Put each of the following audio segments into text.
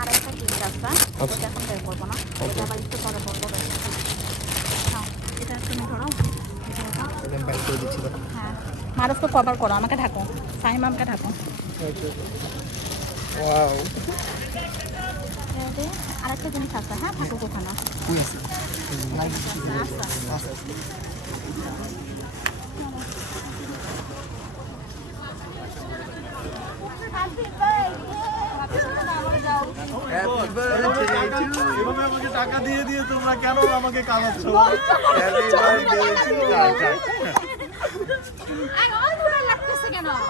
আরেকটা গিফট আছে, ওটা এখন বের করবো না, ওটা আবার একটু পরে বলবো। হ্যাঁ, এটা তুমি ধরো। হ্যাঁ, মারুফকে কভার করো, আমাকে ঢাকো, ফাহিম আমাকে ঢাকো। আরেকটা জিনিস আছে, হ্যাঁ থাকুক ওখানে। টাকা দিয়ে দিয়ে তোমরা কেন আমাকে কামাচ্ছ?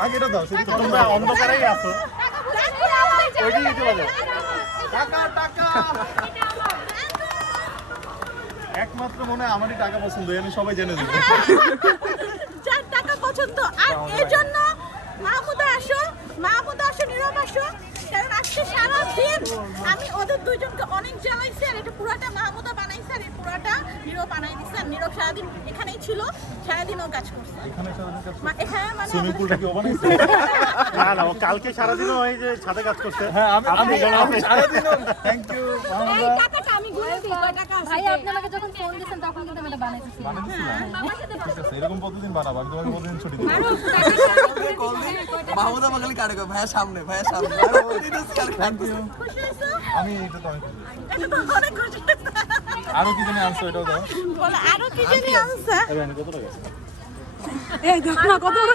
আগে এটা দাও, তোমরা অন্ধকারেই আছো। টাকা টাকা একমাত্র মনে হয় আমারই টাকা পছন্দ, আমি সবাই জেনে দেবো। যার টাকা পছন্দ, আর এর জন্য মাহমুদা আসো, নীরব আসো, কারণ আজকে সারাদিন আমি ওদের দুইজনকে অনেক জ্বালাইছি, আর এটা পুরাটা মাহমুদা বানাইছে, আর এই পুরাটা নীরব বানাই দিচ্ছে। আর নীরব সারাদিন এখানেই ছিল, সারাদিন ও কাজ করছে এখানে। মানে সুইমিং পুলটা কি ও বানাইছে? না না, ও কালকে সারাদিনও এই যে ছাদে কাজ করছে। হ্যাঁ, আমি সারাদিন। থ্যাংক ইউ এই টাকাটা আমি গুনেছি, কয় টাকা আছে? ভাই আপনি আমাকে যখন ফোন দিয়েছেন তখন কিন্তু আমি এটা বানাইতেছি। ঠিক আছে, এরকম প্রতিদিন বানাবো, আমি তোমাকে প্রতিদিন ছুটি দিই। মাহমুদা বাঙালি কাটে ভাইয়া সামনে খুশি হয়েছো? আমি এটা তো অনেক খুশি। এটা তো অনেক খুশি হয়েছে। আরো কি জানি আনছো, এটাও দাও। বলো, আরো কি জানি আছে? কত টাকা? এই দেখো না কত বড়